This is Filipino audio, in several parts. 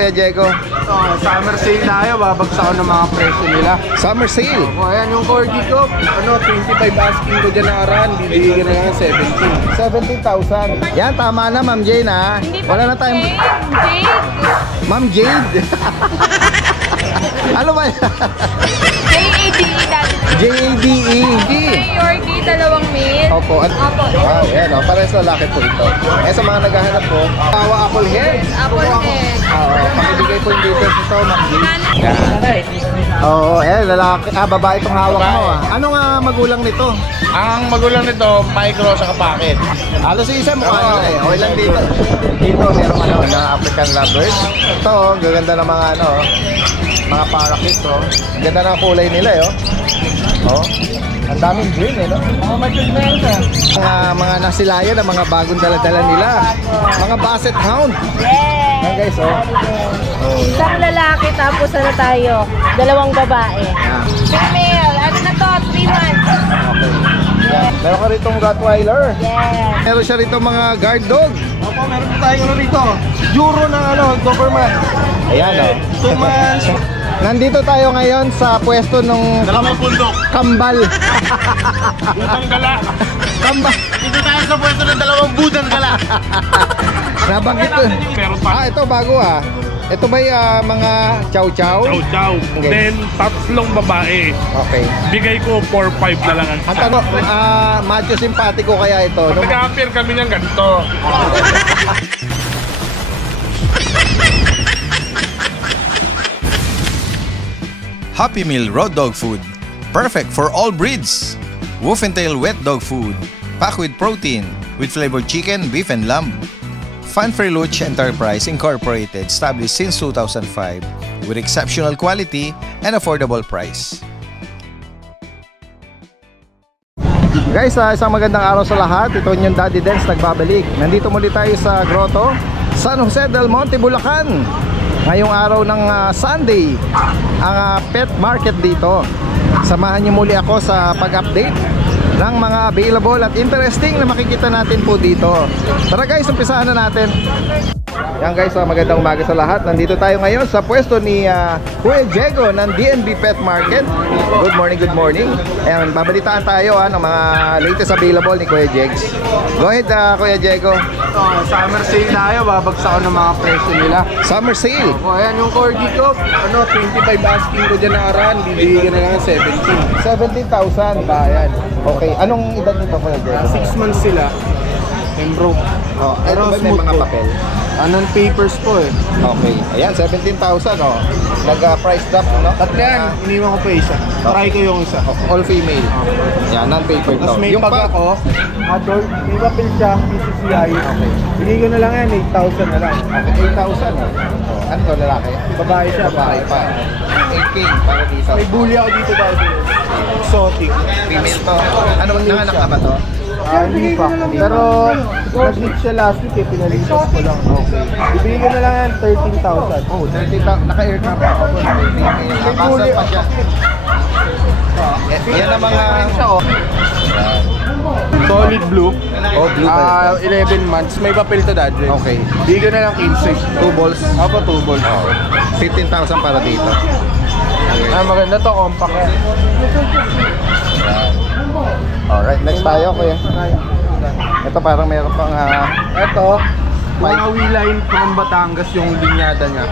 Kuya Diego? Summer sale tayo, babagsak ko ng mga presyo nila. Summer sale? Ayan yung corgi ko, 25 asking ko dyan nakaraan, bibigyan na lang 17,000. Yan, tama na Ma'am Jane ha. Wala na tayong... Jade? Ma'am Jade? Ano ba yan? J-A-D-E dati. J-A-D-E. Yorkie, 2 mil. Opo. Opo. Ah, yan o. Parehas lalaki po ito. Eh sa mga naghahanap po, tawa apple head. Apple head. Oo, pakibigay po yung details ito, Ma'am Jane. Oo, lalaki. Babae itong hawak mo ah. Anong magulang nito? Ang magulang nito, micro sa kapakit. Halos isa mukha nila eh. Okay lang dito. Dito merong na African lovebird. Ito, gaganda ng mga mga parakeets oh. Ang ganda ng kulay nila eh oh. Ang daming green eh no. Mga nasilayan na mga bagong daladala nila. Mga basset hound. Yeah. Yan guys oh. Isang lalaki tapos tayo? 2 babae. Yeah. Female, ano na to? 3 months. Okay. Yan. Meron ka rito Rottweiler. Yeah. Meron siya rito mga guard dog. Opo, meron po tayong rito. Euro ng Doberman. Ayan oh. 2 months. Nandito tayo ngayon sa pwesto ng Dalawang bundok. Kambal. Budang gala. Kambal. Dito tayo sa pwesto ng 2 budang gala. Nabanggit ko. Meron pa. Ito bago ah. Ito ba yung mga chow-chow? Chow-chow. Okay. Then, 3 babae. Okay. Bigay ko 4-5 na lang ang Ang tanong, macho simpatiko kaya ito? Pag nag-appear kami ng ganito. Happy Meal Raw Dog Food. Perfect for all breeds. Wolf and Tail Wet Dog Food. Packed with protein, with flavored chicken, beef, and lamb. Fun Freluch Enterprise Incorporated, established since 2005, with exceptional quality and affordable price. Guys, isang magandang araw sa lahat. Ito yung Daddy Dens nagbabalik. Nandito muli tayo sa Grotto, San Jose del Monte, Bulacan. Ngayong araw ng Sunday, ang pet market dito. Samahan niyo muli ako sa pag-update ng mga available at interesting na makikita natin po dito. Tara guys, umpisahan na natin. Yan guys, magandang umaga sa lahat. Nandito tayo ngayon sa pwesto ni Kuya Diego ng DNB Pet Market. Good morning, good morning. Ayan, babalitaan tayo ng mga latest available ni Kuya Jegs. Go ahead Kuya Diego. Summer sale tayo, babagsak ko ng mga presyo nila. Summer sale. Ayan yung corgi ko, 25 asking ko dyan nakaraan, bibigyan na lang 17. 17,000. Bayan. Okay, anong edad nito Kuya Diego? 6 months sila. Embro. Pero may smooth mga po. papel. Anong papers po eh. Okay, ayan 17,000 nag-price drop no? Tatlo yan, iniwan ko pa isa. Try ko yung isa. All female. Yan, non-paper to. Tapos may Yung pag ako, adult, may papel siya, PCCI. Okay. Bigay ko na lang yan, 8,000 na lang. Okay, 8,000 Ano to, lalaki? Babae siya, Babae pa. 8K para dito. May bully ako dito dahil exotic. Female to. Ano, nanganak na ba to? Hindi pa. Pero nag-meet siya last week pinalitas ko lang. Okay. Ibigay ko na lang yan, 13,000. Oh, 30,000. Naka-aircraft pa ako. Nakasal pa siya. Yan ang mga... Solid blue. Oh, blue pa. 11 months. May papel to dad. Okay. Bigay ko na lang 15. 2 balls. Ako 2 balls. 15,000 para dito. Maganda to, compact yan. Alright, next tayo kuya. Ito parang meron pang... Ito, mga wheeline from Batangas yung linyada niya.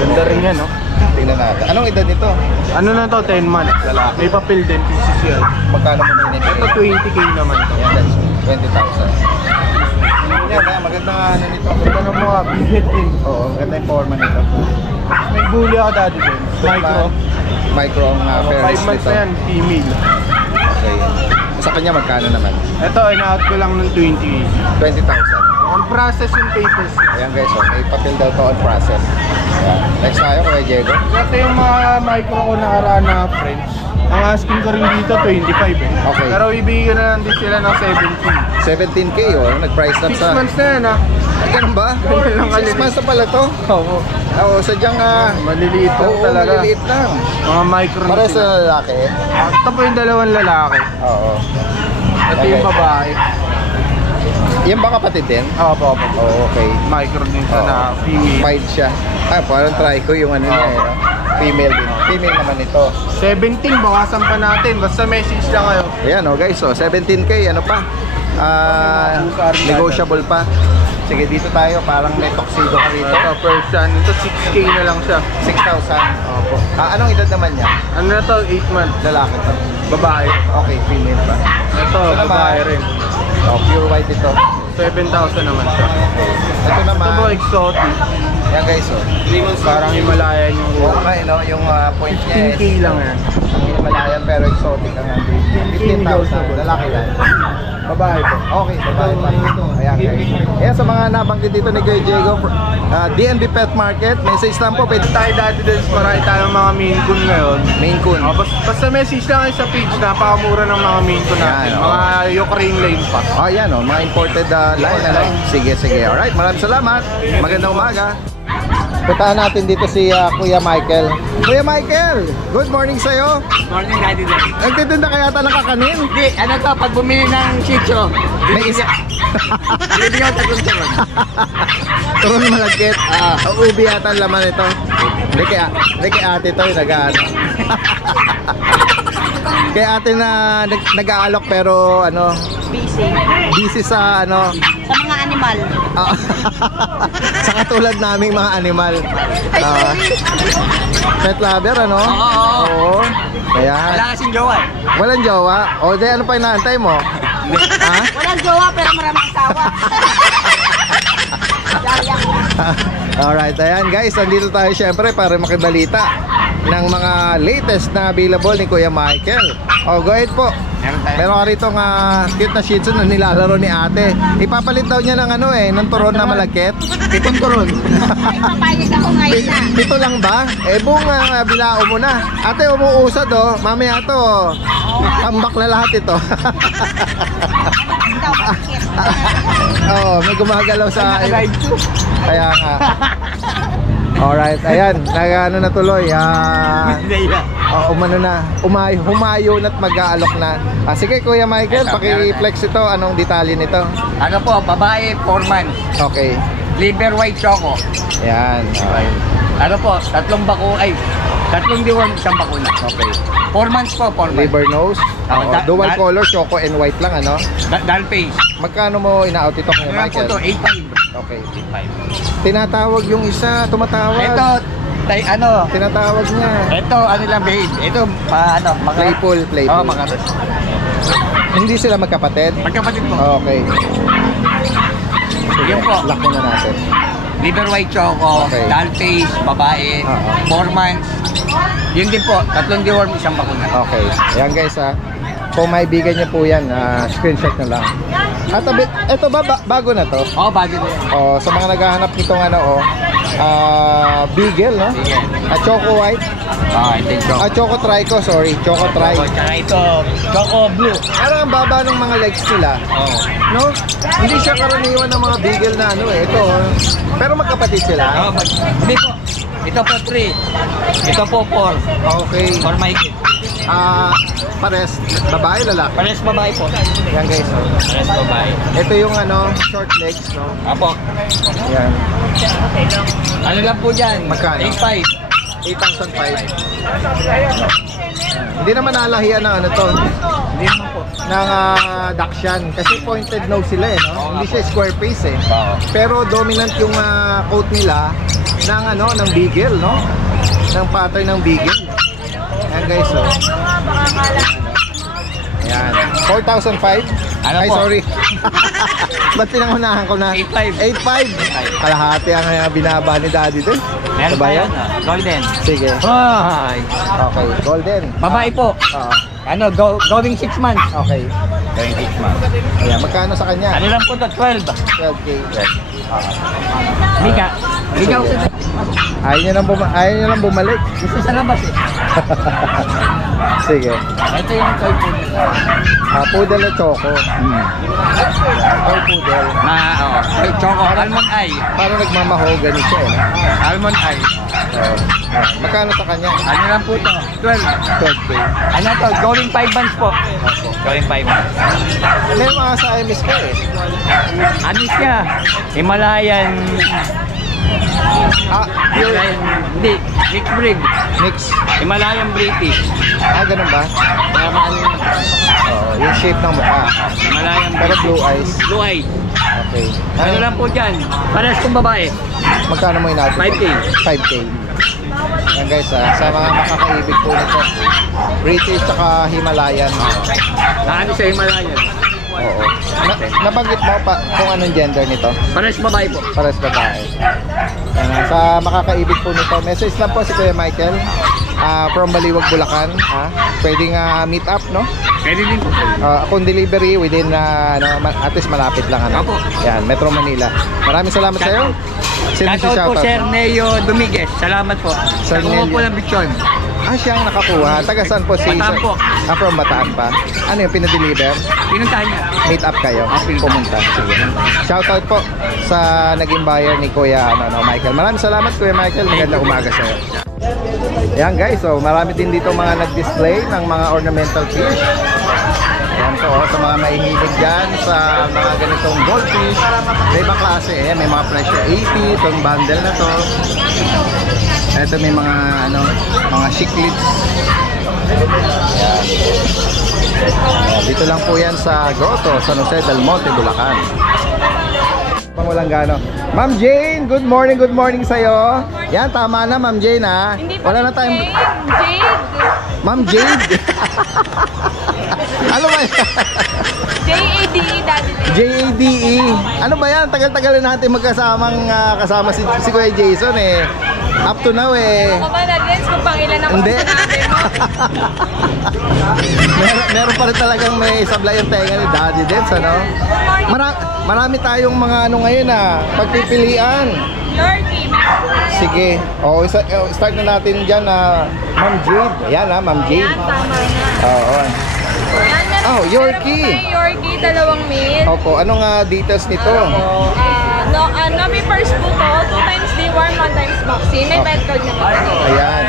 Ganda rin yan, no? Tingnan natin. Anong edad nito? Ano na to, 10 months. Lalaki. May papel din, PCCI. Magkano mo binibigay? Ito, 20K naman to. Yan, that's 20,000. Yan, maganda nga nito. Ganda ng mga big din. Oo, maganda yung forma nito. May bully ako dati din. Micro. Micro ang 5 months na yan, female. Okay. Sa kanya magkano naman? Ito, in-out ko lang ng 20K. 20,000. On process yung papers. Ayan guys, may papel daw to on process. Ayan. Next tayo kay Diego. Ito yung mga micro ko nakaraan na French. Ang asking ko rin dito, 25 eh. Okay. Pero ibigay ko na lang din sila ng 17. 17K nag-price up 6 sa... months na yan ha. Ay, ganun ba? Ganun lang 6 kalinis. months na pala to? Oo. Oo, sadyang... Maliliit lang Oo, talaga. maliliit lang. Mga micro na Para sa sila. lalaki. Ito po yung 2 lalaki. Oo. Ito Okay. yung babae. Yan ba kapatid din? Opo. Oh, okay. Micro din siya Oo. na female. Wide siya. Parang try ko yung ano niya, eh, no? Female din. Female naman ito. 17, bawasan pa natin. Basta message lang kayo. Ayan, oh guys, so 17K, ano pa? Negotiable pa. Sige, dito tayo. Parang may tuxedo ka rito. Ito, Persian. Ito, 6K na lang siya. 6,000. Opo. Anong edad naman niya? Ano na to? 8 months. Lalaki to. Babae. Okay, female pa. Ito, naman. babae rin. Oh, pure white ito. 7,000 naman siya. Ito naman. Ito po, exotic. Yan guys, oh. Parang Himalayan yung Okay, no? Yung point niya 15K lang yan. Ang Himalayan pero exotic ang 15,000. Lalaki yan. Babae po. Okay, babae pa. Ayan guys. Ayan, sa mga nabanggit dito ni Kuya Diego, DNB Pet Market, message lang po. Pwede Tayo dati din, marami tayong mga Maine Coon ngayon. Main Coon. Basta message lang kayo sa page, napakamura ng mga Maine Coon natin. Yan, Mga Ukraine lane pa. Oh, yan oh, mga imported line ano. Sige. Alright, maraming salamat. Magandang umaga. Puntahan natin dito si Kuya Michael. Kuya Michael, good morning sa'yo. Morning, Daddy Dad. Nagtitinda ka yata ng kakanin? Hindi, ano to, pag bumili ng chicho, May isa. bibigyan ko tatlong turon. Turun malagkit. Ubi yata ang laman ito. Hindi kay ate to yung nag-ano. Kay ate na nag-aalok pero ano, busy sa ano. Sa mga animal. Sa katulad naming mga animal. Pet lover ano? Oo. Ayan. Wala kasing jowa eh. Walang jowa? O di ano pa inaantay mo? Ha? Walang jowa pero maraming asawa. Alright, ayan guys, nandito tayo syempre para makibalita ng mga latest na available ni Kuya Michael. Oh, go ahead po. Meron ka rito cute na shih tzu na nilalaro ni ate. Ipapalit daw niya ng ano eh, ng turon na malagkit. 7 turon. Ay, papayag ako ngayon na. Pito lang ba? Eh buong bilao mo na. Ate, umuusad oh. Mamaya to, tambak na lahat ito. Ikaw, bakit? Oo, may gumagalaw sa... Kaya nga. Alright, ayan. Nag-ano na tuloy. Umano na. Humayo na't mag-aalok na. Sige, Kuya Michael, paki-flex ito. Anong detalye nito? Ano po, babae, 4 months. Okay. Liver white choco. Ayan. Okay. Ano po, tatlong deworm, isang bakuna. Okay. 4 months po, 4 months. Liver nose. Oo, dual color, choco and white lang, ano? Doll face. Magkano mo ina-out ito, Kuya Ano po Michael? to, 8.5. Okay. 8.5. Tinatawag yung isa, tumatawag. Ito, Tinatawag niya. ito, ano lang babe. Ito, mga... Playful. Oo, mga... Hindi sila magkapatid? Magkapatid po. Okay. Sige, Yun po. lock muna natin. Liver white choco, Okay. doll face, babae, 4 months. Yun din po, tatlong deworm, isang bakuna. Okay. Ayan guys ha. Kung maibigan niyo po yan, screenshot na lang. At ito ba bago na to? Oo, bago din. Oh, sa mga naghahanap nitong ano Beagle, no? Beagle. Choco white. Ito yung choco. Choco Trico, sorry. Choco Tri. Tsaka ito, choco blue. Parang ang baba ng mga legs nila. Oo. No? Hindi siya karaniwan ng mga Beagle na ano eh. Ito, pero magkapatid sila. Hindi po. Ito po 3. Ito po 4. Okay. For my kid. Pares, babae, lalaki. Pares babae po. Yan guys, oh. Pares babae. Ito yung ano, short legs, no? Apo. Yan. Ano lang po dyan? Magkano? 8.5. 8,500. Hindi naman nalahian na ano to. Hindi naman po. Ng Dachshund. Kasi pointed nose sila eh, no? Hindi siya square face eh. Oo. Pero dominant yung coat nila ng ano, ng Beagle, no? Ng pattern ng Beagle. Ayan guys, oh. Ayan. 4,500? Ano Ay, po? sorry. Ba't pinangunahan ko na? 8.5. 8,500? Kalahati ang binaba ni Daddy din. Meron Diba pa yan? yan. Golden. Sige. Ay. Okay, golden. Babae po. Ano, going 6 months. Okay. Going 6 months. Ayan, magkano sa kanya? Ano lang po to? 12. 12K. Mika. Mika Sige. ako Ayaw niya lang bumalik. gusto sa labas eh. Sige. Ito yung toy food. Poodle na choco. Toy poodle. Choco. Almond eye. Parang nagmamahogany siya eh. Almond eye. Magkano sa kanya? Ano lang po ito? 12. 12K. Ano to? Going 5 months po. Going 5 months. May mga sa IMS ko eh. Ano siya? Himalayan. Pure Hindi. Mixed breed. mix. Himalayan British. Ganun ba? Tama ano yun? Oo, yung shape ng mukha. Himalayan Pero British. blue eyes. Blue eye. Okay. Ano lang po dyan? Parehas kong babae. Magkano mo inatin? 5K. 5K. Yan guys, sa mga makakaibig po nito. British tsaka Himalayan. Naano sa Himalayan? Oo. Nabanggit mo pa kung anong gender nito? Parehas babae po. Pares babae. Yan, sa makakaibig po nito. Message lang po si Kuya Michael. From Baliwag, Bulacan. Pwedeng meet up, no? Pwede din po. Kung delivery within at least malapit lang ano. Opo. Yan, Metro Manila. Maraming salamat sa iyo. Sino si Shoutout po shoutout? Sir Neo Dominguez. Salamat po. Sir Nakuha Neo. po ng bichon. Siyang nakakuha. Taga saan po si Bataan po. From Bataan pa. Ano yung pinadeliver? Pinuntahan niya. Meet up kayo. Okay. Pumunta. Sige. Shoutout po sa naging buyer ni Kuya Michael. Maraming salamat Kuya Michael. Magandang umaga sa iyo. Yan guys, so marami din dito mga nag-display ng mga ornamental fish. Yan po, sa mga mahihilig dyan sa mga ganitong goldfish. May ibang klase may mga presyo 80, itong bundle na to. Ito may mga mga cichlids. Yan. Dito lang po yan sa Grotto, San Jose del Monte, Bulacan. Walang gano. Ma'am Jane, good morning sa'yo. Yan, tama na Ma'am Jane ha. Hindi pa Wala na tayong... Jade. Ma'am Jade. Ano ba yan? J-A-D-E, Daddy. J-A-D-E. Ano ba yan? Tagal-tagal na natin magkasamang kasama si Kuya Jason eh. Up to now eh. Ako ba na dance kung pangilan ako Hindi. sa sinabi mo? Meron pa rin talagang may sablay ang tenga ni Daddy Dance, ano? Marami tayong mga ngayon pagpipilian. Yorkie. Sige. Start na natin dyan Ma'am Jade. Ayan Ma'am Jade. Ayan, tama na. Oo. Yan, Yorkie. Meron po tayong Yorkie, 2 mil. Opo, anong details nito? No papers po to. 2 times deworm, 1 times vaccine. May bed code naman. Ayan.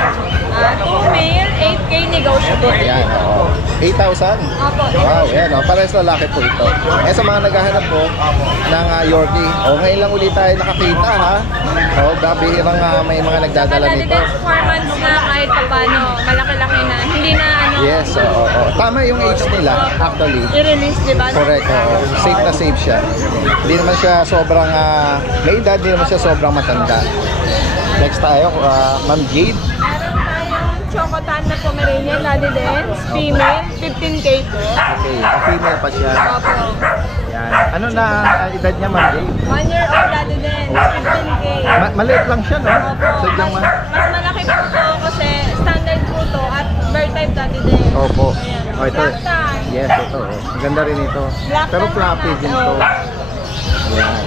2 mil, 8K negotiable. Ayan, oo. 8,000? Opo. Wow, ayan parehas lalaki po ito. Sa mga naghahanap po ng Yorkie. Ngayon lang ulit tayo nakakita ha. Bihirang may mga nagdadala Daddy nito. Dance 4 months na kahit pa paano. Malaki-laki na. Hindi na Yes, oo. Tama yung age nila actually. i-release, di ba? Correct, oo. Safe na safe siya. Hindi naman siya sobrang may edad, hindi naman siya sobrang matanda. Next tayo, Ma'am Jade. Meron tayong Chocotan na Pomeranian, Daddy Dance, female, 15K po. Okay, female pa siya. Opo. Yan. Ano na edad niya, Ma'am Jade? 1 year old, Daddy Dance, 15K. Maliit lang siya, no? Opo. Sadyang Mas malaki po to kasi standard po to at bird type, Daddy Dance. Opo. Ayan. Ito. Black tan. Yes, ito. Ang ganda rin ito. Black Pero tan floppy naman. din to. Yan.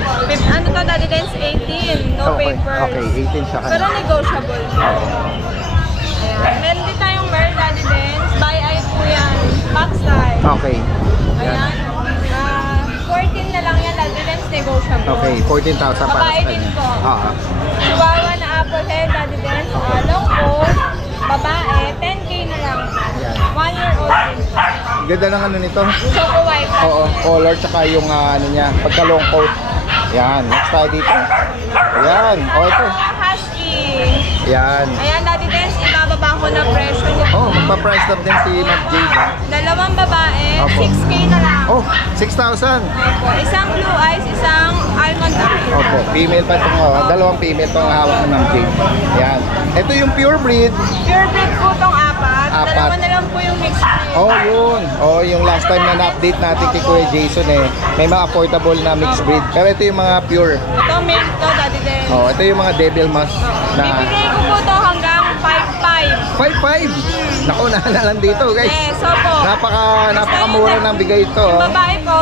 Ano to, Daddy Dance, 18. No Okay, papers. okay. 18 siya Pero kanina. negotiable. Ayan. Meron din tayong bird, Daddy Dance. By eye po yan. Backside. Okay. Yan. Ayan. 14 na lang yan, Daddy Dance, negotiable. Okay, 14,000 para Babae sa din kanya. po. Chihuahua na apple head, Daddy Dance. Long coat. Babae, 10K na lang. Yan. 1 year old din po. Ganda ng ano nito. Choco white. Oo, color tsaka yung ano niya, pagka long coat. Yan, next tayo dito. Ayan, ito. Husky. Yan. Ayan, Daddy Dance, ibababa ko na presyo niya. Magpa-price up din si Ma'am Jade. Dalawang babae, Opo. 6K na lang. 6,000. Opo. Isang blue eyes, isang almond eye. Opo, female pa itong dalawang female itong hawak ng Ma'am Jade. Yan. Ito yung pure breed. Pure breed po tong apat. Apat. Dalawa na lang po yung mixed breed. Yun. Yung last time na na-update natin kay Kuya Jason may mga affordable na mixed breed. Pero ito yung mga pure. Ito male to, Daddy Dance. Ito yung mga devil mask na Bibigay ko po to hanggang 5.5. 5,500. Naku, nahalan dito guys. Yes, opo. Napakamura ng bigay ito. Yung babae po,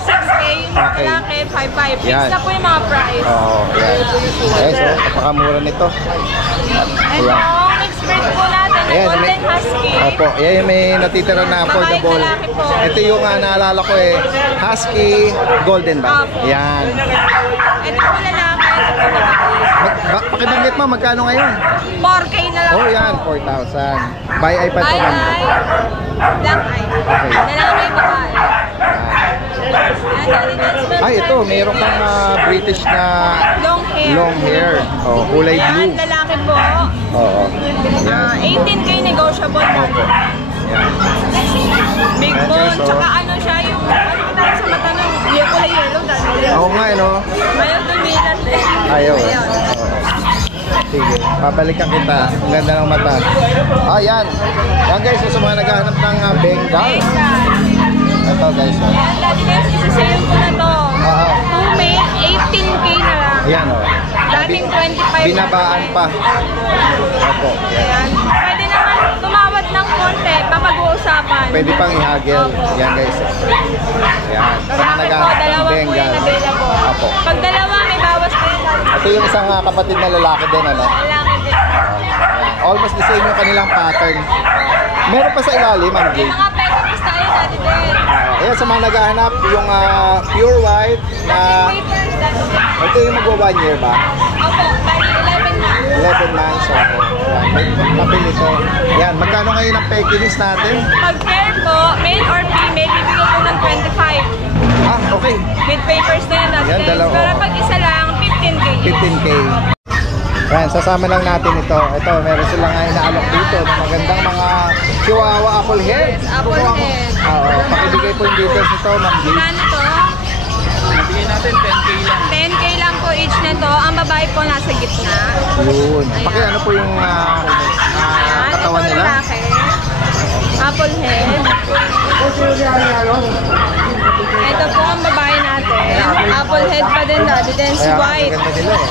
6K. Yung Okay. lalaki, 5.5. Fix Yan. na po yung mga price. Yan. Guys, napakamura nito. And yung mixed breed po natin, yung Golden Husky. Opo, yan yung may natitira na affordable. Babae, lalaki po. Ito yung naalala ko Husky Golden ba? Opo. Yan. Ito po lalaki, ito po babae. Pakibanggit mo, magkano ngayon? 4K na lang. Oh, yan, 4,000. Buy iPad Ay, po ma'am. ay. Black eye. Okay. Dalawa yung babae. Ayan, Daddy Dance, meron Ay, ito, tayong meron kang British na long hair. long hair. Oh, kulay Ayan, blue. lalaki po. Oo. Yan. 18K negotiable. Daddy. Yan. Big Ayan, bone, guys, oh. tsaka ano siya, yung ano tayo sa mata ng kulay yellow. Daddy. Oo nga, no? Ayaw dumilat eh. Ayaw. Oo. Sige, babalikan kita. Ang ganda ng mata. Ah, yan. Yan guys, so, sa mga naghahanap ng Bengal. Ito guys. Oh. Ayan, Daddy Dance, isa-sale ko na to. Ah, 2 May, 18K na lang. Ayan o. Dating 25 Binabaan pa. Opo. Yan. Ayan. Pwede naman tumawad ng konti, papag-uusapan. Pwede pang ihagil. Opo. Yan guys. Yan. Sa mga Lalaki po, naghahanap ng dalawa po Bengal. yung available. Opo. Pag dalawa, may bawas pa yung Ito yung isang kapatid na lalaki din, ano? lalaki din. Ayan. Almost the same yung kanilang pattern. Meron pa sa ilalim, Ma'am May Jade. mga packages tayo, Daddy din. Ayan, sa mga naghahanap, yung pure white na Papers, Daddy din. ito yung magwa 1 year ba? Opo, bali 11 na. 11 months. Okay. Ayan, may papel ito. Yan, magkano ngayon ang Pekingese natin? Pag pair po, male or female, bibigyan ko ng 25. Ah, okay. With papers na yan, Daddy Yan, din. dalawa. Pero pag isa lang, 15K. 15K. Ayan, sasama lang natin ito. Ito, meron silang nga inaalok dito ng magandang mga Chihuahua apple head. Yes, apple head. Oo, pakibigay po yung details nito, Ma'am Jade. Magkano to? Bigyan natin 10K lang. 10K lang po each nito. Ang babae po nasa gitna. Yun. Paki ano po yung Ayan, katawan ito nila? lalaki. Apple head. Ito po ang babae natin. Apple head pa din, Daddy. Then Kaya, white. ang ganda nila eh.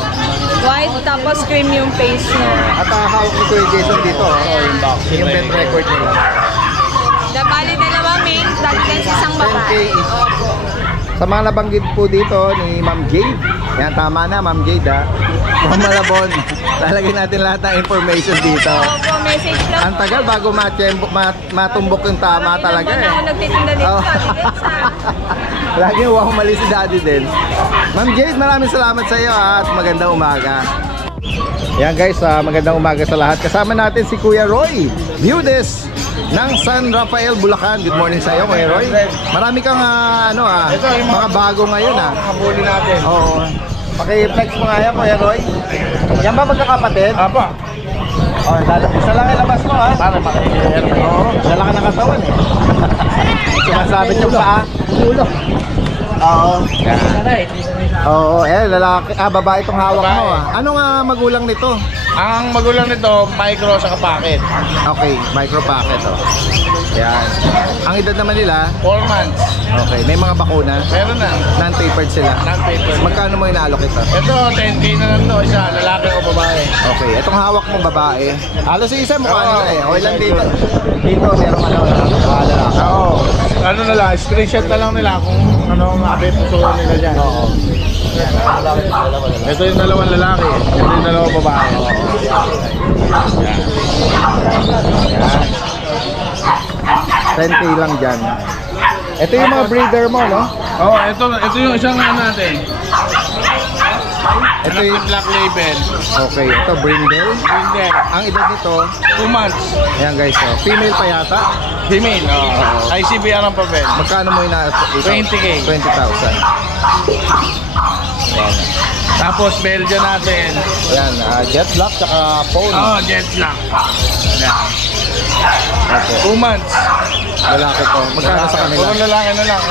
White tapos cream yung face niya. At hawak ni Kuya Jason dito. Yung box. Yung bed record nila. Bali dalawa male, Daddy. Then isang 10K babae. each. Opo. Sa mga nabanggit po dito ni Ma'am Jade. Yan, tama na Ma'am Jade ha. Ma'am Malabon. Lalagyan natin lahat ng information dito. Opo, message lang. Ang tagal bago matumbok yung tama talaga Ilang buwan eh. na ako nagtitinda dito, Oh. Daddy. Then sa... Lagi huwag mali si Daddy din. Ma'am Jade, maraming salamat sa iyo at magandang umaga. Yan guys, magandang umaga sa lahat. Kasama natin si Kuya Roy Viudes ng San Rafael, Bulacan. Good morning sa iyo, Kuya Roy. Marami kang mga bago ngayon Mga bully natin. Oo. Paki-flex mo nga yan, Kuya Roy. Yan ba magkakapatid? Apa? Oh, isa lang ilabas mo ha. Para makikihero. Oo, isa lang ang nakatawan eh. Sumasabit yung paa. Ulo. Oo. Oo, lalaki. Babae itong hawak mo Anong magulang nito? Ang magulang nito, micro sa packet. Okay, micro packet Yan. Ang edad naman nila, 4 months. okay, may mga bakuna. Meron na. Non-tapered sila. Non-tapered. Magkano mo inaalok ito? Ito, 10K na lang to. Isa, lalaki o babae. Okay, itong hawak mo babae. Halos yung isa mukha Oo. nila eh. Okay lang dito. Dito meron lalaki. Oo. Ano na lang, screenshot na lang nila kung ano ang puso nila dyan. Oo. Ito yung dalawang lalaki. Ito yung dalawang babae. Yan. 10K lang dyan. Ito yung mga breeder mo, no? Oo, ito yung isang ano natin. Ito Anak yung... ng Black Label. Okay, ito brindle. Hindi. Ang edad nito, 2 months. ayan guys, female pa yata. Female. ICBR ang papel. Magkano mo ina 20K. 20,000. Yan. Tapos Belgian natin. Ayan, jet black tsaka phone. Jet Black. Yan. Okay. 2 months. Lalaki to. Magkano sa kanila? Puro lalaki na lang.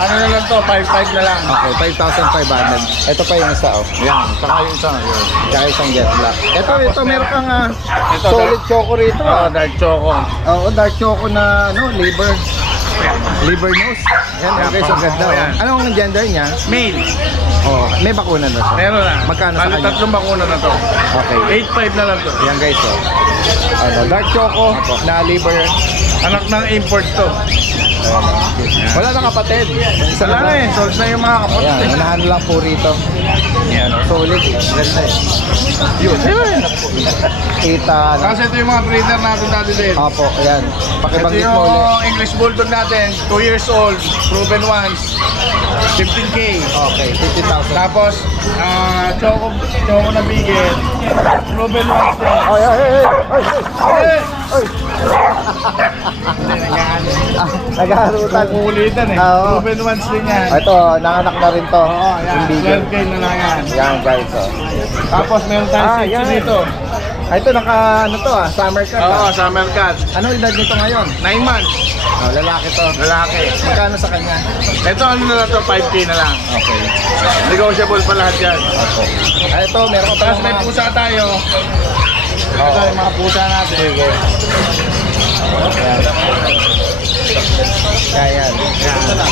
Ano na lang to? 5.5 na lang. Okay, 5,500. Ito pa yung isa, oh. Yan. Saka yung isang yun. Kaya isang jet black. Ito meron kang Ito, solid choco rito. Dark Choco. Oo, dark choco na liver. Liver nose. Yan, Yan, guys, ang ganda. yan. Oh. Anong gender niya? Male. Oh, may bakuna na siya. Meron na. Magkano sa Bali, kanya? 3 bakuna na to. Okay. 8.5 na lang to. Yan guys, oh. Dark choco na liver. Anak ng import to. Wala na kapatid. Isa Wala na eh. Sold na yung mga kapatid. Ayan, unahan lang po rito. Ayan, solid eh. Ganda eh. Yun. Kita na. Kasi ito yung mga breeder natin dati din. Opo, ayan. Ito Pakibanggit yung mo ulit. English Bulldog natin. 2 years old. Proven once. 15K. Okay, 50,000. Tapos, choco na bigel. Proven once din. Ay, ay, ay, ay, ay, ay. Naghaharutan. Kukulitan eh. Oo. Proven once din yan. Ito, nanganak na rin to. Oo, yan. Yung bigel. 12K na lang yan. Yan guys, oh. Tapos meron tayong yan. dito. Ito, ano to summer cut. Oo, summer cut. Anong edad nito ngayon? 9 months. Oh, lalaki to. Lalaki. Magkano sa kanya? Ito ano na lang to, 5K na lang. Okay. Negotiable pa lahat yan. Ito, meron pa Tapos may pusa tayo. Ito yung mga pusa natin. Sige. Yan.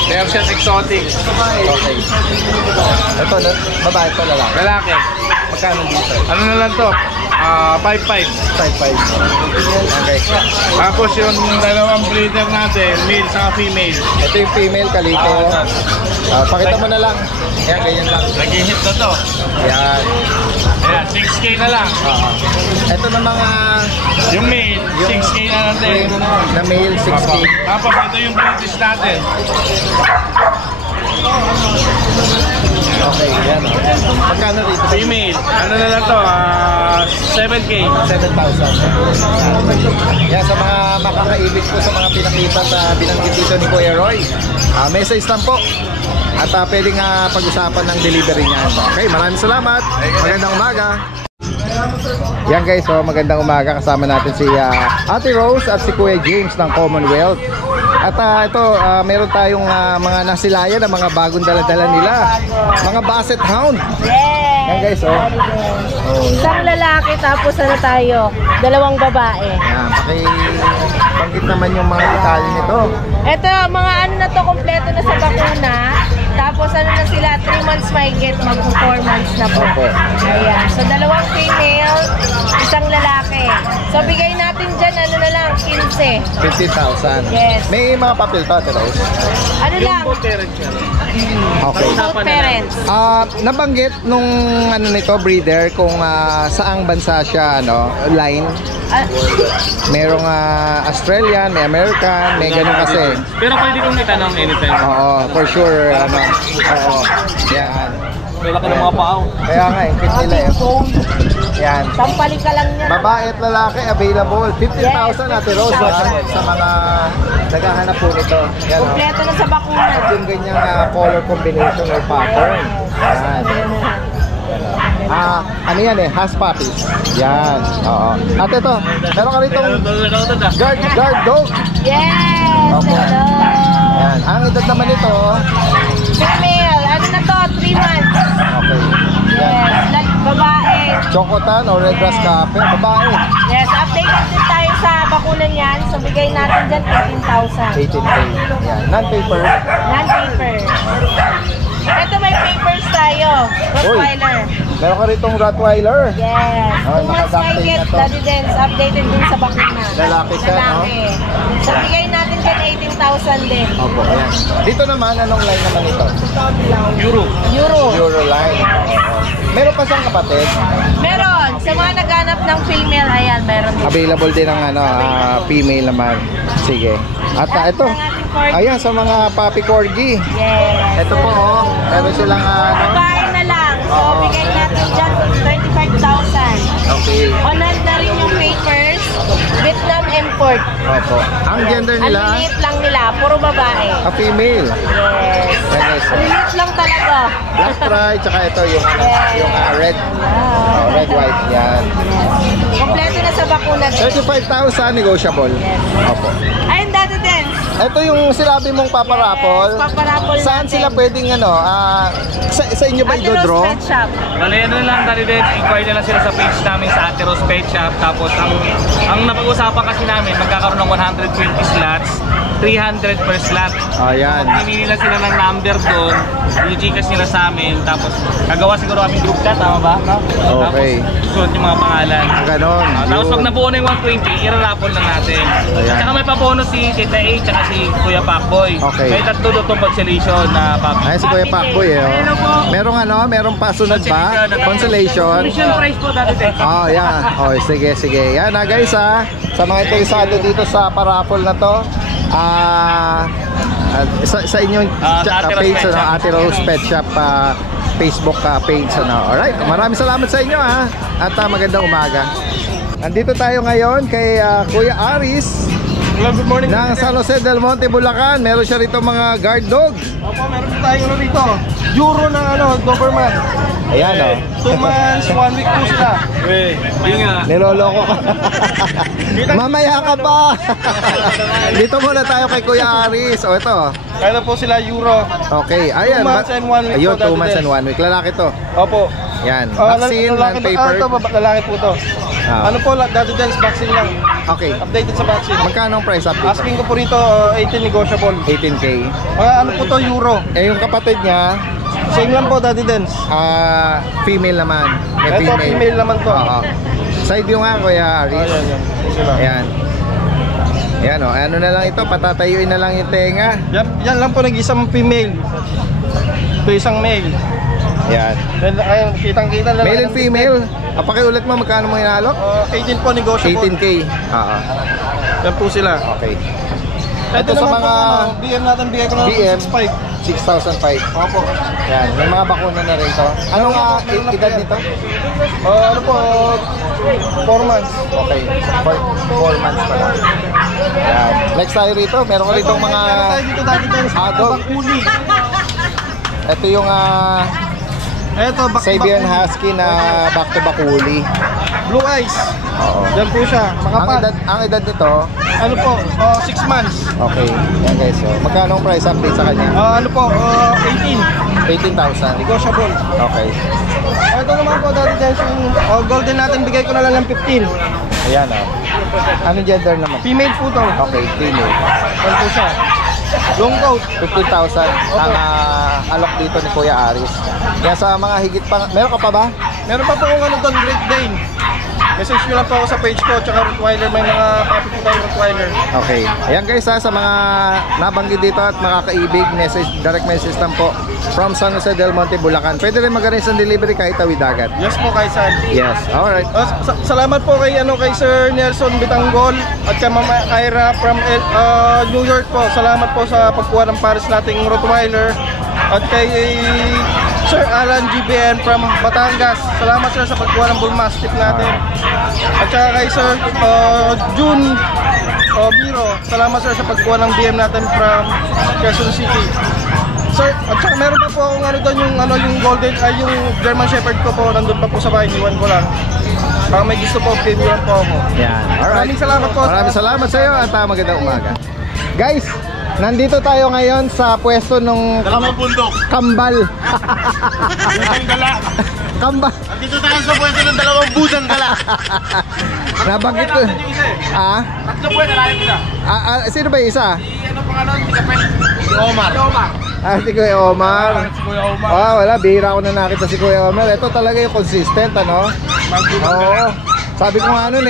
Persian exotic. Okay. Ito, babae to lalaki. Lalaki. Magkano dito? Ano na lang to? 5'5". 5'5". Okay. Tapos yung dalawang breeder natin, male sa female. Ito yung female kaliko. Pakita mo na lang. Yan, ganyan lang. Nag-hit na to. Yan. Ayan, 6K na lang. Ito na mga Yung male, 6K na lang din. na male 6K. Tapos ito yung British natin. Okay, yan. Magkano rito? Female, ano na lang to? 7K. 7,000. Yan, sa mga makakaibig po sa mga pinakita sa binanggit dito ni Kuya Roy. Message lang po. At pwedeng pag-usapan ng delivery niya. Okay, maraming salamat. Magandang umaga. Yan guys, magandang umaga. Kasama natin si Ate Rose at si Kuya James ng Commonwealth. At ito, meron tayong mga nasilayan na mga bagong daladala nila. Mga Basset Hound. Yes! Yan guys, Isang lalaki tapos ano tayo, dalawang babae. Yan, pakibanggit naman yung mga detalye nito. Ito, mga ano na to, kompleto na sa bakuna. Tapos ano na sila, 3 months may get, mag-4 months na po. Opo. Ayan. So, dalawang female, isang lalaki. So, bigay natin dyan, ano na lang, 15. 15,000. Yes. May mga papel to, Ate Rose. Ano lang, Okay. both parents. Nabanggit nung ano nito, breeder, kung saang bansa siya, line. Merong Australian, may American, may ganun kasi. Pero pwede kong itanong anytime. Oo, for sure, oo. Yan. May laki ng mga pao. Kaya nga, yung kit nila eh. Yan. Sampalik ka lang niya. Babae at lalaki available. 15,000 Ate Rose sa mga naghahanap po nito. Yan, Kompleto na sa bakuna. At yung ganyang color combination or pattern. Yan. Ano yan eh? Has puppies. Yan. Oo. At ito, meron ka ritong guard dog. Yes! Opo. Hello! Yan. Ang edad naman ito, Female, ano na to, 3 months. okay. Yan. Yes, babae. Chocotan o red grass cafe. Babae. Yes, updated din tayo sa bakunan yan. So, bigay natin dyan 18,000. 18K. Yan. Non-paper. Non-paper. Ito may papers tayo. Rottweiler. Meron ka ritong Rottweiler. Yes. Oh, 2 months naka-duct may tape get, na to. daddy dens. Updated din sa bakuna. Lalaki siya, no? Lalaki. So, bigay natin dyan 18,000 din. Opo, ayan. Dito naman, anong line naman ito? Euro. Euro line. Oo. Meron pa siyang kapatid. Meron. Sa mga naghanap ng female, ayan, meron din. Available din ang female naman. Sige. At ito. Ang ating corgi. Ayan, sa mga puppy corgi. Yes. Ito po, meron silang Babae na lang. So, Oo. bigay natin dyan 35,000. Okay. On hand na rin yung papers. Vietnam import. Opo. Ang gender Ang nila, liit lang nila. Puro babae. female. Yes. Yan guys. Ang liit lang talaga. Black tri, tsaka ito yung, yung red. Wow. Red, white. Yan. Kompleto na sa bakuna din. 35,000 negotiable. Opo. Ayun, dati din. Ito yung sinabi mong paparapol. Yes, paparapol Saan natin. sila pwedeng sa inyo ba Ate Rose idodraw? Pet Shop. Bale, ano lang tali din, inquire na lang sila sa page namin sa Ate Rose Pet Shop. Tapos ang napag-usapan kasi namin, magkakaroon ng 120 slots. 300 per slot. Ayan. Pipili lang sila ng number doon, i-Gcash nila sa amin, tapos gagawa siguro kami group chat, tama ba? No? Okay. Tapos susunod yung mga pangalan. Ganon. Tapos Yun. pag nabuo na yung 120, i-raffle na natin. Ayan. Tsaka may pa-bonus si Tita A, tsaka si Kuya Pacboy. Okay. May tatlo doon itong consolation na Pacboy. Ayan si Kuya Pacboy eh. Oh. Merong pasunod ba? Consolation. Commission price po dati, Tech. Oh, yan. Oh, sige, sige. Yan na guys ha. Sa mga interesado dito sa paraffle na to, sa inyong sa Ate Rose page, Pet Shop. Ate Rose Pet Shop Facebook page. Alright, maraming salamat sa inyo ha. At magandang umaga. Nandito tayo ngayon kay Kuya Aris. Hello, good morning. Ng San Jose del Monte, Bulacan. Meron siya rito mga guard dog. Opo, meron po tayong rito. Euro ng Doberman. Ayan o. 2 months, 1 week po sila. Niloloko ka. Mamaya ka pa. Dito muna tayo kay Kuya Aris. O ito. Kaya po sila Euro. Okay, ayan. 2 months and 1 week Ayun, po, 2 months Daddy and 1 week. Lalaki to. Opo. Yan. Vaccine, non-paper. Ito, lalaki po to. Ah. Ano po, Daddy Dance vaccine lang. Okay. Updated sa vaccine. Magkano ang price update? Asking ko po rito, 18 negotiable. 18K. Ano po to, Euro. Eh, yung kapatid niya, Same lang po, Daddy Dance. female naman. May Ito, female naman to. Oo. Side view nga, Kuya Aris. Ayan. Sila. Ayan. Ayan o. Ano na lang ito? Patatayuin na lang yung tenga. Yan lang po, nag-isang female. Ito isang male. Ayan. Ayun, kitang-kita lang. Male and female. Pakiulit mo, magkano mo inalok? 18 po, negotiable. 18K. Oo. Yan po sila. Okay. Ito Ito sa naman mga po, BM natin, bigay ko na BM. 6.5. 6,005. Opo. Yan. May mga bakuna na rin ito. Anong edad nito? Ano po, 4 months. Okay. 4 months pa lang. Yan. Next tayo rito. Meron ko rito mga Meron tayo dito dati tayo sa dog. Bakuli. Ito yung Ito, Siberian Husky na back to bakuli. Blue eyes. Oo. Yan po siya. Makapal. Ang edad nito, Ano po, 6 months. okay. Yan guys. So, magkano ang price update sa kanya? Ano po, 18. 18,000. Negotiable. Okay. Ito naman po dati dance yung golden natin, bigay ko na lang ng 15. Ayan o. Anong gender naman? Female po to. Okay, female. Yan po siya. Long coat. 15,000 ang alok dito ni Kuya Aris. Kaya sa mga higit pa, meron ka pa ba? Meron pa po kung ano doon, Great Dane. Message nyo lang po ako sa page ko, tsaka Rottweiler, may mga copy po tayong Rottweiler. Okay. Ayan guys sa mga nabanggit dito at makakaibig, direct message lang po from San Jose del Monte, Bulacan. Pwede rin mag-arrange ng delivery kahit tawid dagat. Yes po, kay San. Yes, alright. Salamat po kay Sir Nelson Bitanggol at kay Mama Ira from New York po. Salamat po sa pagkuha ng pares nating Rottweiler at kay Sir Alan GBN from Batangas. Salamat sir sa pagkuha ng Bull Mastiff natin. At saka kay Sir June Miro. Salamat sir sa pagkuha ng BM natin from Quezon City. Sir, at saka meron pa po akong doon yung golden yung German Shepherd ko po nandun pa po sa bahay, iwan ko lang. Baka may gusto po, game lang po ako. Yan. Alright. Maraming salamat po. Maraming salamat sa iyo at magandang umaga. Guys, nandito tayo ngayon sa pwesto nung Dalawang bundok. kambal. Budang gala. Kambal. Dito tayo sa pwesto ng dalawang budang gala. Nabanggit ko. Ah? Tatlo po yan, nalayan kita. Sino ba yung isa? Ano pangalan? Tikapet. Si Omar. Si Kuya Omar. Si Kuya Omar. Wala, bihira ko na nakita si Kuya Omar. Ito talaga yung consistent, ano? Oo. Sabi ko nga nun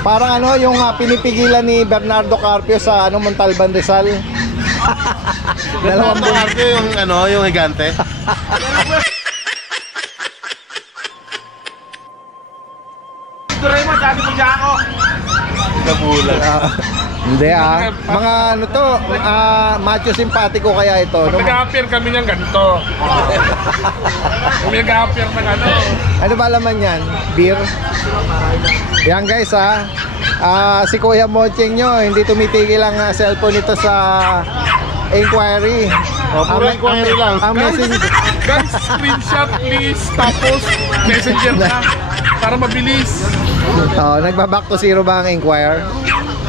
parang yung pinipigilan ni Bernardo Carpio sa Montalban Rizal. Dalawang buwan. yung higante. Doraemon, dati mo dyan ako. Kabulan. Hindi mga macho simpatiko kaya ito. Nag-a-appear kami niyang ganito. Nag-a-appear na gano'n. Ano ba laman yan? Beer? Yan guys si Kuya Mocheng nyo, hindi tumitigil ang cellphone nito sa inquiry. Puro inquiry lang. Ang message. Guys, screenshot please. Tapos, messenger na. Para mabilis. Nagba-back to zero ba ang inquire?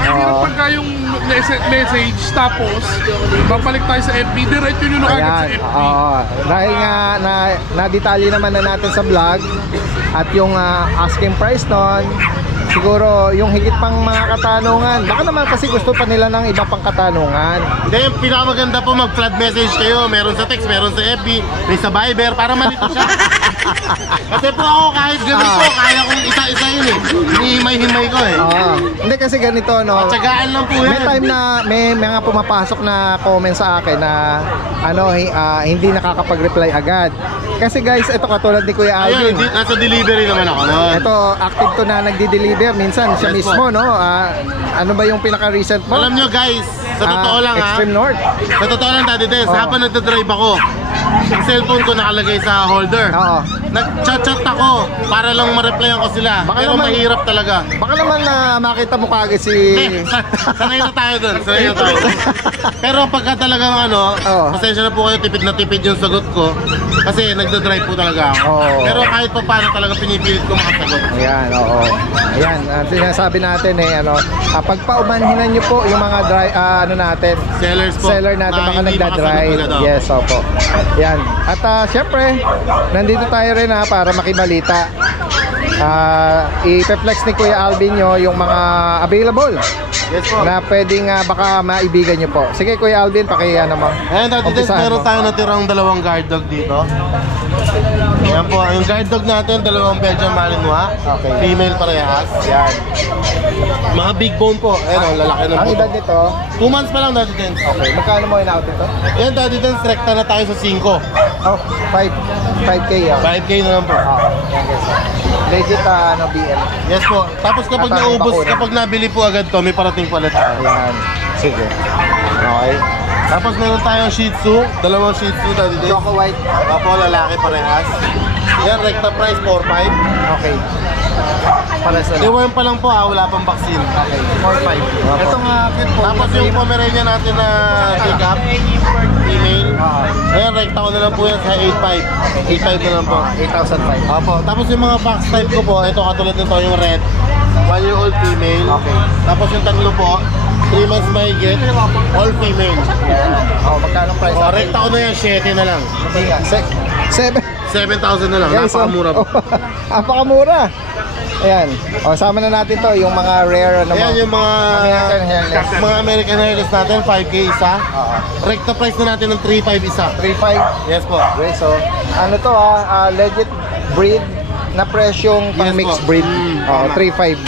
Pero pagka yung message, tapos, babalik tayo sa FB. Diretso nyo na agad sa Ayan, FB. dahil nga na-detalye naman na natin sa vlog at yung asking price nun siguro yung higit pang mga katanungan. Baka naman kasi gusto pa nila ng iba pang katanungan. Hindi, yung pinakamaganda po mag-flood message kayo. Meron sa text, meron sa FB, may sa Viber, para malito siya. Kasi po ako kahit ganun po, kaya kong isa-isa yun eh. Hinihimay-himay ko eh. Hindi kasi ganito, no? Tsagaan lang po yan. May time na may mga pumapasok na comment sa akin na hindi nakakapag-reply agad. Kasi guys, ito katulad ni Kuya Alvin. Ayun, nasa delivery naman ako noon. Ito, active to na nagdi-deliver. Minsan, siya Yes, mismo, no? Ano ba yung pinaka-recent mo? Alam nyo guys, sa totoo lang Extreme North. Sa totoo lang Daddy Des, habang nagdadrive ako, yung cellphone ko nakalagay sa holder. Oo. Nag-chat-chat ako para lang ma-replyan ko sila. Baka Pero naman- mahirap talaga. Baka naman na makita mo kagad si... Sanay na tayo dun. Sanay na tayo dun. Pero pagka talagang Oo. pasensya na po kayo, tipid na tipid yung sagot ko. Kasi nagdadrive po talaga ako. Oo. Pero kahit pa paano talaga pinipilit ko makasagot. Ayan, oo. Ayan, sinasabi natin pagpaumanhinan nyo po yung mga natin, Sellers po. seller natin na baka hindi nagdadrive. makasagot agad. Yes, opo. Yan. At syempre, nandito tayo rin para makibalita. I-flex ni Kuya Alvin yung mga available Yes po. na pwedeng baka maibigan nyo po. Sige Kuya Alvin, mo. Ayan, Daddy Des, Umpisahan meron mo. tayo natirang dalawang guard dog dito. Ayan po, yung guard dog natin, dalawang Belgian Malinois. Okay. Female parehas. Yan. Mga big bone po. Ayan, lalaki ng Ang puto. edad nito, 2 months pa lang, Daddy Des. okay. Magkano mo in-out ito? Ayan, Daddy Des, rekta na tayo sa 5. Oh, 5K yan. 5K na lang po. Yan guys. Legit BM. Yes po. Tapos kapag Tatang naubos, bakuna. kapag nabili po agad to, may parating pa ulit tayo. Ayan. Sige. Okay. Tapos meron tayong Shih Tzu, dalawang Shih Tzu, Daddy Des. Choco White. Apo, lalaki parehas. Yan, rekta price 4.5. Okay. Pares na lang. Deworm pa lang po wala pang vaccine. Okay. 4-5. Ito nga cute po. Tapos yung Pomeranian natin na pick up, female. Ayan, rekta ko na lang po yan sa 8.5. 8.5 na lang po. 8,005. Opo. Tapos yung mga box type ko po, ito katulad nito yung red. 1-year-old female. Okay. Tapos yung tatlo po, 3 months mahigit, all female. Oh, magkano price? Rekta ko na yan, 7 na lang. 7. 7,000 na lang, Guys, napakamura po. napakamura. Ayan. O, sama na natin to, yung mga rare Ayan yung mga American hairless. mga American hairless natin, 5K isa. Rekta price na natin ng 3.5 isa. 3.5. Yes po. Okay, so, ano to legit breed na presyong pang Yes mixed po. breed. Tama. 3.5.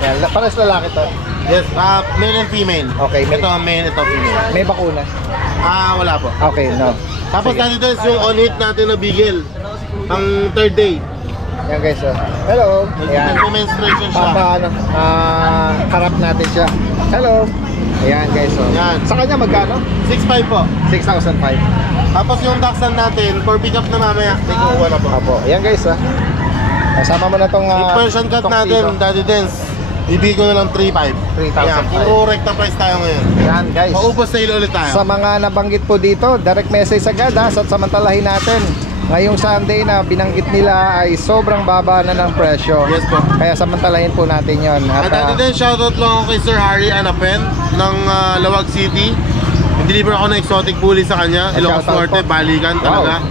Yan, pares lalaki to. Yes, male and female. Okay, male. Ito male, ito female. May bakuna. Wala po. Okay, no. Tapos dito yung on-hit natin na bigel. Ang third day. Yan guys, hello. Ayan. Nag-menstruation siya. Harap natin siya. Hello. Ayan guys, Yan. Sa kanya magkano? 6.5 po. 6,005. Tapos yung Dachshund natin, for pick up na mamaya, may kukuha na po. Apo. Ayan guys, Kasama mo na tong Yung Persian cat natin, Daddy Dance, ibig ko na lang 3.5. 3,005. Yan, puro rekta price tayo ngayon. Yan guys. Maubos sale ulit tayo. Sa mga nabanggit po dito, direct message agad at samantalahin natin. Ngayong Sunday na binanggit nila ay sobrang baba na ng presyo. Yes po. Kaya samantalahin po natin yon. At Daddy Dance, shoutout lang ako kay Sir Harry Anapen ng Lawag City. Deliver ako ng exotic bully sa kanya. Ilocos Shoutout Norte, po. balikan talaga.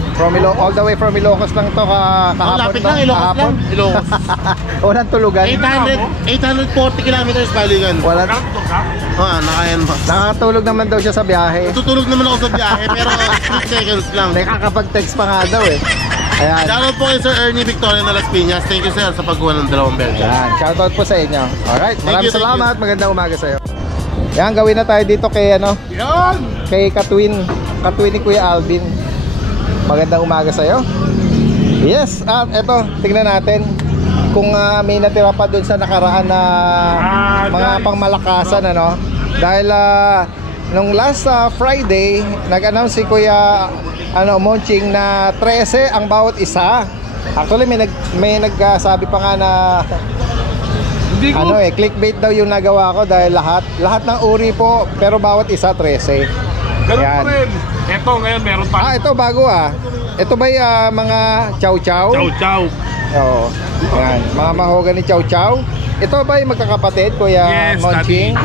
All the way from Ilocos lang to kahapon. Lapit lang, Ilocos lang. Ilocos. Walang tulugan. 840 kilometers balikan. Walang, Nakayan ba? nakatulog naman daw siya sa biyahe. Tutulog naman ako sa biyahe pero 3 seconds lang. Nakakapag-text pa nga daw eh. Ayan. Shoutout po kay Sir Ernie Victoria na Las Piñas. Thank you sir sa pagkuha ng dalawang Belgian. Yan, shoutout po sa inyo. Alright, maraming Thank you. salamat. Magandang umaga sa iyo. Yan, gawin na tayo dito kay kay Katwin ni Kuya Alvin. Magandang umaga sa iyo. Yes, at eto, tingnan natin kung may natira pa dun sa nakaraan na mga pangmalakasan Dahil nung last Friday, nag-announce si Kuya Monching na 13 ang bawat isa. Actually may nagsabi pa nga na Hindi ko. clickbait daw yung nagawa ko dahil lahat ng uri po pero bawat isa 13. Ganun Yan. pa rin. Ito ngayon meron pa. Ito bago Ito ba mga chow chow? Chow chow. Oo. Yan, mga mahogany chow chow. Ito ba yung magkakapatid, Kuya Yes, Monching?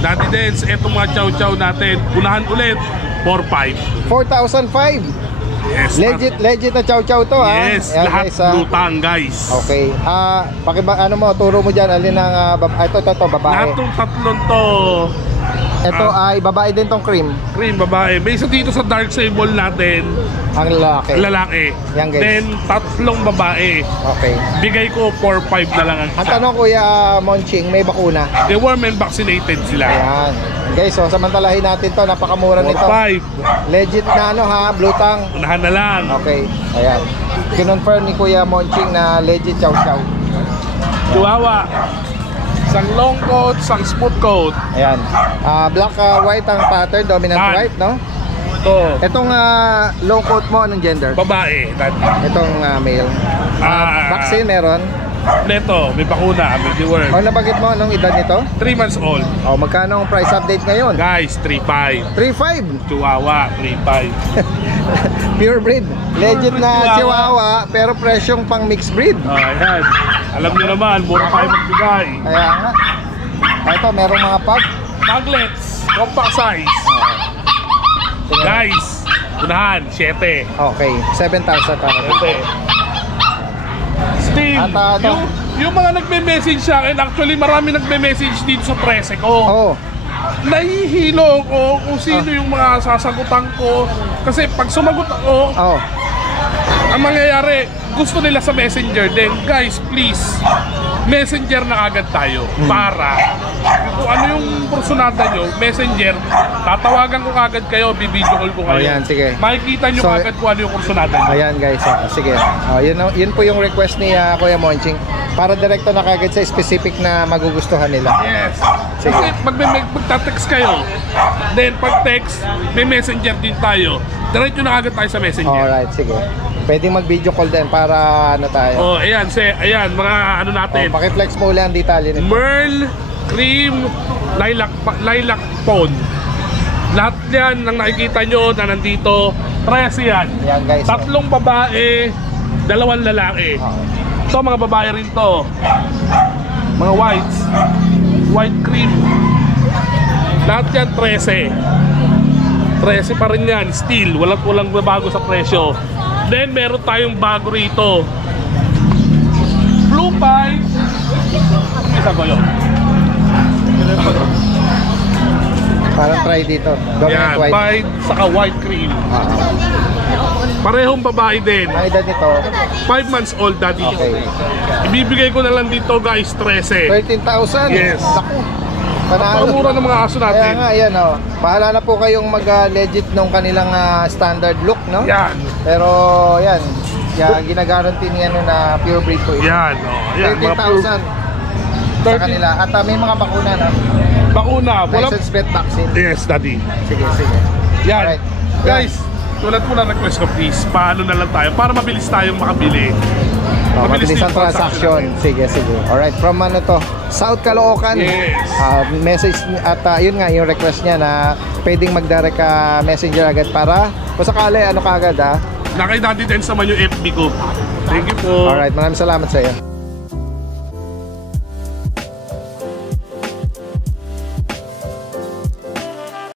Daddy Dance, etong mga chow chow natin, unahan ulit, 4-5. 4,005. Yes. Legit na chow chow to ha. Yes, Ayan, lahat guys, blutang guys. Okay. Ano mo, turo mo dyan alin ang ito babae. Lahat ng tatlong to, Ito ay babae din tong cream. cream babae. May isa dito sa dark sable natin, Ang lalaki. lalaki. Yan, guys. Then tatlong babae. Okay. Bigay ko 4-5 na lang ang Ang isa. tanong Kuya Monching, may bakuna? Deworm and vaccinated sila. Ayan. Guys, so samantalahin natin to, napakamura nito. 4-5. Legit na ano ha, blutang. Unahan na lang. Okay. Ayan. Kinonfirm ni Kuya Monching na legit chow chow. Chihuahua. Isang long coat, isang smooth coat. Ayan. Black white ang pattern, dominant Tan. white, no? Ito, Itong long coat mo, anong gender? babae. Itong male. Vaccine meron. Neto, may bakuna, may deworm. O nabanggit mo, anong edad nito? 3 months old. O magkano ang price update ngayon? Guys, 3-5. 3.5. Chihuahua, 3-5. Pure breed. Legit Pure breed na Chihuahua. Chihuahua, pero presyong pang mixed breed. Ayan. Alam niyo naman, mura tayo magbigay. Kaya nga. Ito, merong mga pug. Taglets, compact size. Guys, unahan, 7. Okay, 7,000 para dito. Ito. Steve, At, ito. yung mga nagme-message sa akin, actually marami nagme-message dito sa 13 ko. Oh, Nahihilo ko kung sino yung mga sasagutan ko. Kasi pag sumagot ako, oh. ang mangyayari, gusto nila sa messenger. Then guys, please, messenger na agad tayo para kung ano yung personada nyo, messenger, tatawagan ko agad kayo, bibideo call ko kayo. Ayan, sige. Makikita nyo So, agad kung ano yung personada nyo. Ayan guys, sige. Yun po yung request ni Kuya Monching. Para direkto na kagad sa specific na magugustuhan nila. Yes. Sige. Kasi magta-text kayo, then pag text, may messenger din tayo. Diretso na agad tayo sa messenger. Alright, sige. Pwedeng mag-video call din para ano tayo. Oh, ayan, ayan, mga ano natin. Pakiflex mo ulit ang detalye nito. Merl, cream, lilac phone. Lahat yan ang nakikita nyo na nandito, 13 yan. Ayan guys. Tatlong babae, 2 lalaki. Ito mga babae rin to. Mga whites, white cream. Lahat yan 13. 13 pa rin yan, still, walang bago sa presyo. Then meron tayong bago rito. Blue pie. Isa ko yun. Parang try dito. Dominant Yan, white. pie saka white cream. Parehong babae din. Ang edad nito, 5 months old, daddy. okay. Ibibigay ko na lang dito guys, 13. 13,000. Yes. Naku. Panalo. Pamura ng mga aso Kaya natin. nga, ayan o. Bahala na po kayong mag-legit nung kanilang standard look, no? Yan. Pero, yan. Ginagaranti niya na pure breed po ito. Yan. Oh, yan. Mga 13,000 sa kanila. At may mga bakuna na. bakuna. License vet vaccine. Yes, daddy. Sige, sige. Yan. Alright. Guys, tulad po na request ko please, paano na lang tayo para mabilis tayong makabili. Mabilis din ang transaction. Sige, sige. Alright, from ano to? South Caloocan. Yes. Message at yun nga yung request niya na pwedeng mag-direct messenger agad para kung sakali ano kaagad Nakay Daddy Dance naman yung FB ko. Thank you po. Alright, maraming salamat sa iyo.